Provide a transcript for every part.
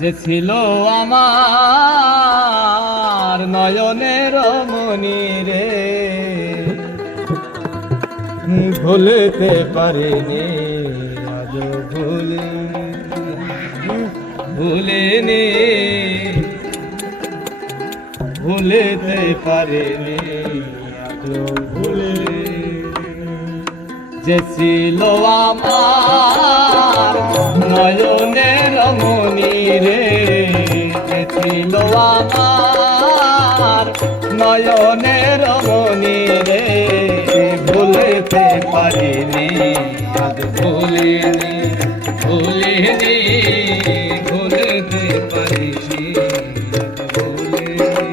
যে ছিল আমার নয়নের মনি রে, ভুলতে পারিনি আজ ভুলিনি, ভুলতে পারিনি আজ যে ছিল আমার নয়নের মনি রে, যে ছিল আমার নয়নের মনি রে, ভুলতে পারিনি আজ ভুলিনি, ভুলিনি, ভুলতে পারিনি আজ ভুলিনি।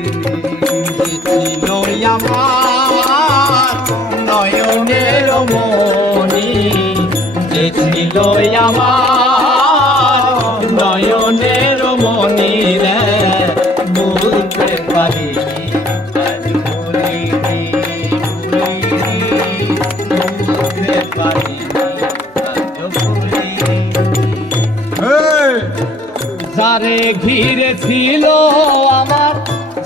যে ছিল আমার নয়নের মনি, যে ছিল আমার নয়নের মনি রে, ভুলতে পারিনি আজ ভুলিনি, ভুলিনি, ভুলতে পারিনি আজ ভুলিনি। যারে ঘিরে ছিল আমার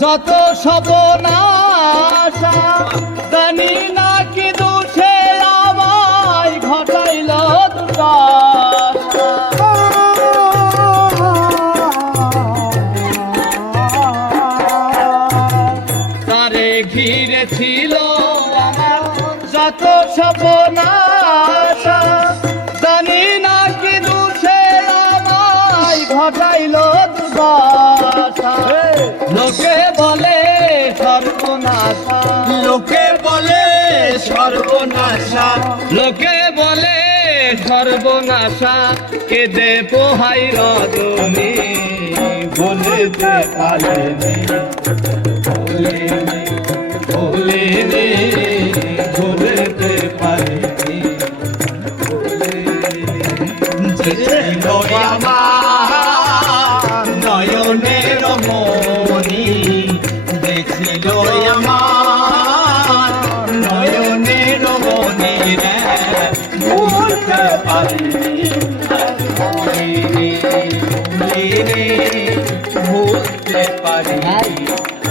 যত সর্বনাশা, জানি না কি দোষে আমায় ঘটাইল দুর্দশা। তারে ঘিরে ছিল আমার যত সর্বনাশা, জানি না কি দোষে আমায় ঘটাইল দুর্দশা। লোকে বলে সর্বনাশা, লোকে বলে সর্বনাশা, লোকে বলে সর্বনাশা, কেঁদে পোহাই রজনী, ভুলতে পারিনি, ভুলিনি, ভুলিনি, ভুলতে পারিনি, ভুলিনি। যে ছিল আমার নয়নের মনি, যে ছিল আমার নয়নের মনি রে, ভুলতে পারিনি আজ ভুলিনি, ভুলিনি, ভুলতে পারিনি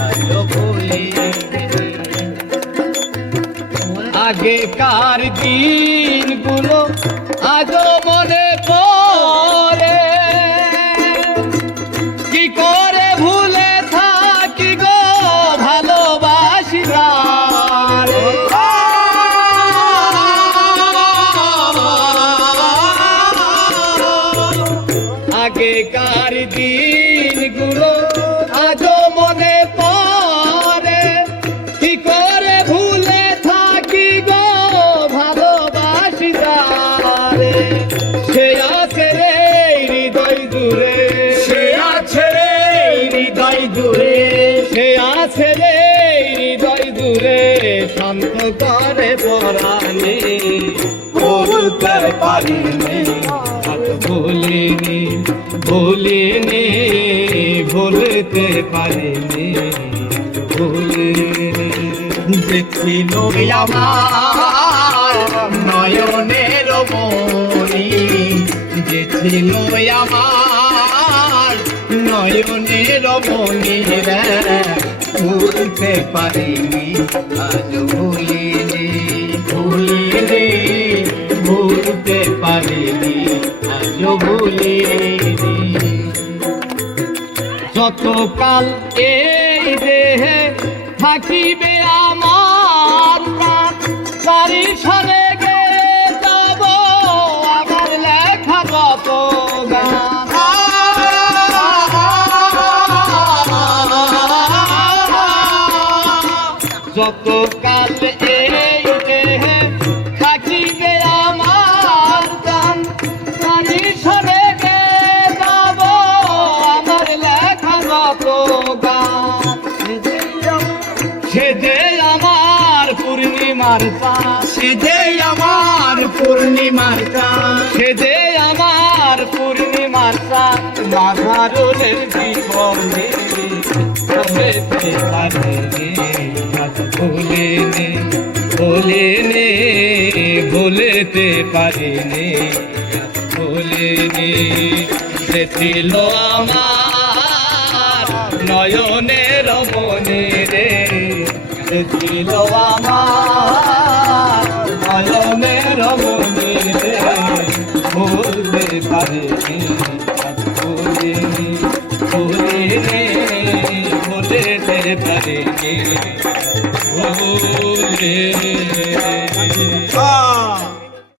আজ ভুলিনি। আগেকার দিনগুলো আজও মনে পড়ে, কি করে ভুলে থাকি গো ভালোবাসি রে। আগেকার দিনগুলো আজও মনে পড়ে, কি করে ভুলে থাকি গো ভালোবাসি রে। সে আছে রে হৃদয় জুড়ে, সে আছে রে হৃদয় জুড়ে, সে আছে রে হৃদয় জুড়ে, শান্ত করে পরাণে, ভুলতে পারিনি আজ ভুলিনি, ভুলিনি, ভুলতে পারিনি ভুলিনি। যে ছিল আমার নয়নের মনি, যে ছিল আমার নয়নের মনি রে, ভুলতে পারিনি আজ ভুলিনি, ভুলিনি, ভুলতে পারিনি আজ ভুলিনি। যতকাল এই দেহে থাকিবে আমার প্রাণ, তারি সরে গে যাব আমার লেখা কত গান। যতকাল এই দেহে থাকিবে আমার প্রাণ, তারি সরে গে যাব আমার লেখা কত গান। সে যে আমার পূর্ণিমার চাঁদ, সে যে আমার পূর্ণিমার চাঁদ, সে যে আমার পূর্ণিমার চাঁদ, মাঝারুলের জীবনে ভুলতে পারিনি আজ ভুলিনি, ভুলিনি, ভুলতে পারিনি ভুলিনি। যে ছিল আমার নয়নের মনে রে ছিল আমার নয়নের মনে রে ভুলতে পারিনি ভুলিনি ভুলিনি ভুলতে পারিনি ভুলিনি